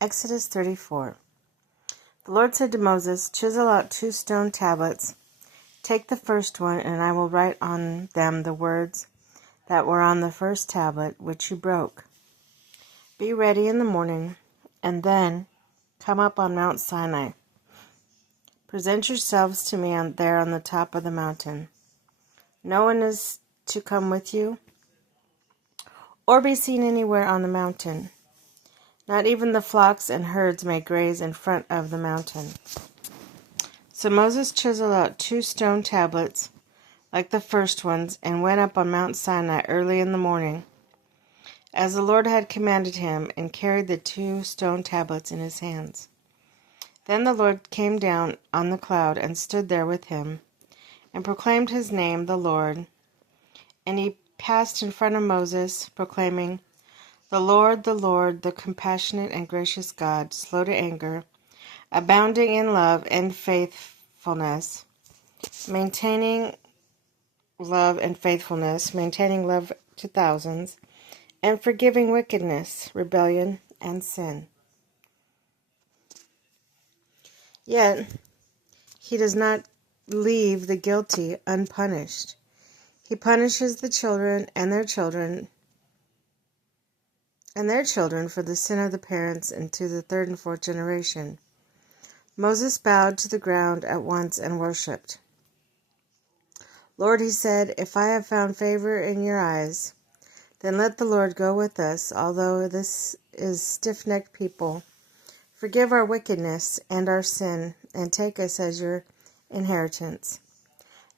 Exodus 34. The Lord said to Moses, "Chisel out 2 stone tablets. Take the first one, and I will write on them the words that were on the first tablet, which you broke. Be ready in the morning, and then come up on Mount Sinai. Present yourselves to me there on the top of the mountain. No one is to come with you, or be seen anywhere on the mountain. Not even the flocks and herds may graze in front of the mountain." So Moses chiseled out 2 stone tablets like the first ones and went up on Mount Sinai early in the morning, as the Lord had commanded him, and carried the 2 stone tablets in his hands. Then the Lord came down on the cloud and stood there with him, and proclaimed his name, the Lord. And he passed in front of Moses, proclaiming, the Lord, the compassionate and gracious God, slow to anger, abounding in love and faithfulness, maintaining love to thousands, and forgiving wickedness, rebellion, and sin. Yet he does not leave the guilty unpunished. He punishes the children and their children for the sin of the parents into the 3rd and 4th generation. Moses bowed to the ground at once and worshipped. "Lord," he said, "if I have found favor in your eyes, then let the Lord go with us, although this is stiff-necked people. Forgive our wickedness and our sin, and take us as your inheritance."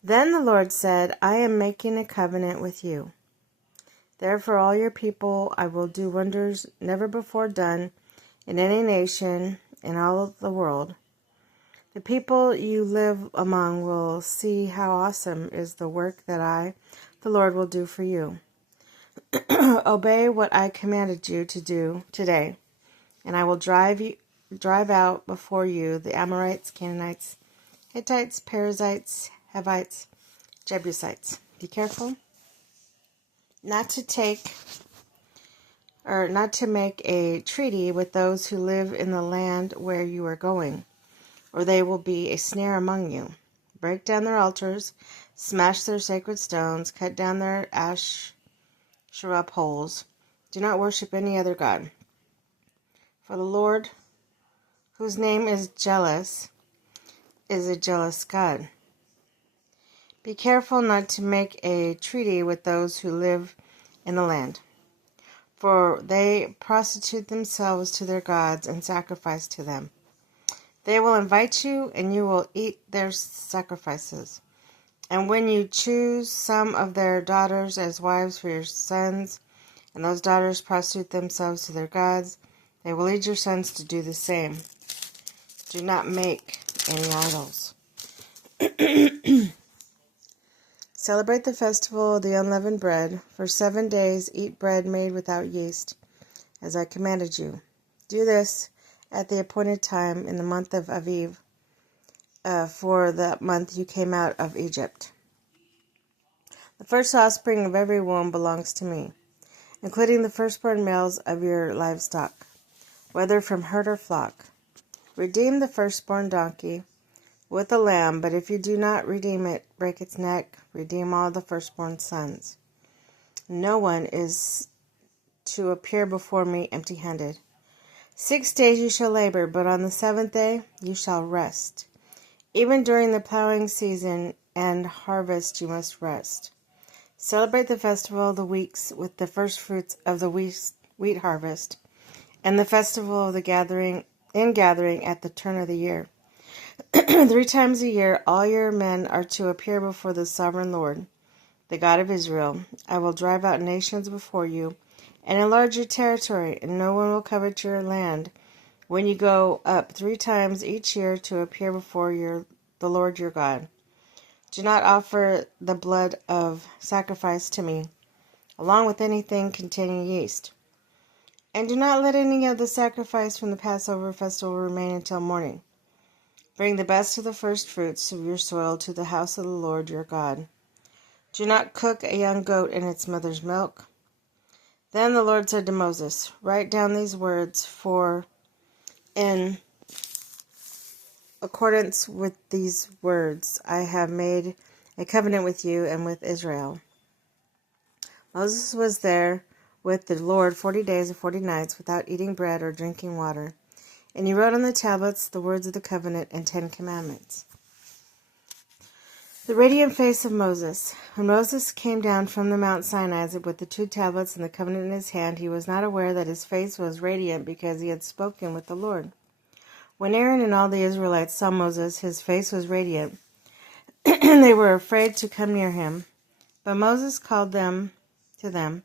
Then the Lord said, "I am making a covenant with you. Therefore all your people I will do wonders never before done in any nation in all of the world. The people you live among will see how awesome is the work that I, the Lord, will do for you. Obey what I commanded you to do today, and I will drive out before you the Amorites, Canaanites, Hittites, Perizzites, Hivites, Jebusites. Be careful not to make a treaty with those who live in the land where you are going, or they will be a snare among you. Break down their altars, smash their sacred stones, cut down their Asherah poles. Do not worship any other god. For the Lord, whose name is jealous, is a jealous God. Be careful not to make a treaty with those who live in the land, for they prostitute themselves to their gods and sacrifice to them. They will invite you, and you will eat their sacrifices. And when you choose some of their daughters as wives for your sons, and those daughters prostitute themselves to their gods, they will lead your sons to do the same. Do not make any idols. Celebrate the festival of the unleavened bread. For 7 days eat bread made without yeast, as I commanded you. Do this at the appointed time in the month of Aviv, for the month you came out of Egypt. The first offspring of every womb belongs to me, including the firstborn males of your livestock, whether from herd or flock. Redeem the firstborn donkey with a lamb, but if you do not redeem it, break its neck. Redeem all the firstborn sons. No one is to appear before me empty-handed. 6 days you shall labor, but on the 7th day you shall rest. Even during the plowing season and harvest you must rest. Celebrate the festival of the weeks with the first fruits of the wheat harvest, and the festival of the gathering at the turn of the year. 3 times a year all your men are to appear before the sovereign Lord, the God of Israel. I will drive out nations before you and enlarge your territory, and no one will covet your land when you go up 3 times each year to appear before the Lord your God. Do not offer the blood of sacrifice to me, along with anything containing yeast. And do not let any of the sacrifice from the Passover festival remain until morning. Bring the best of the first fruits of your soil to the house of the Lord your God. Do not cook a young goat in its mother's milk. Then the Lord said to Moses, "Write down these words, for in accordance with these words I have made a covenant with you and with Israel." Moses was there with the Lord 40 days and 40 nights without eating bread or drinking water. And he wrote on the tablets the words of the covenant and 10 commandments. The radiant face of Moses. When Moses came down from the Mount Sinai with the 2 tablets and the covenant in his hand, he was not aware that his face was radiant because he had spoken with the Lord. When Aaron and all the Israelites saw Moses, his face was radiant, and they were afraid to come near him. But Moses called them to them,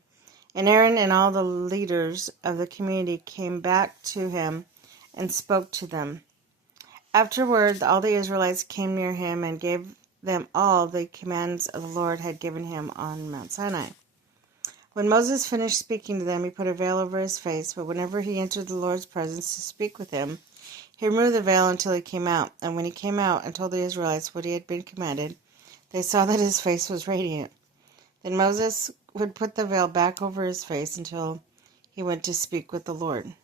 and Aaron and all the leaders of the community came back to him and spoke to them. Afterward, all the Israelites came near him and gave them all the commands of the Lord had given him on Mount Sinai. When Moses finished speaking to them, he put a veil over his face, but whenever he entered the Lord's presence to speak with him, he removed the veil until he came out. And when he came out and told the Israelites what he had been commanded, they saw that his face was radiant. Then Moses would put the veil back over his face until he went to speak with the Lord.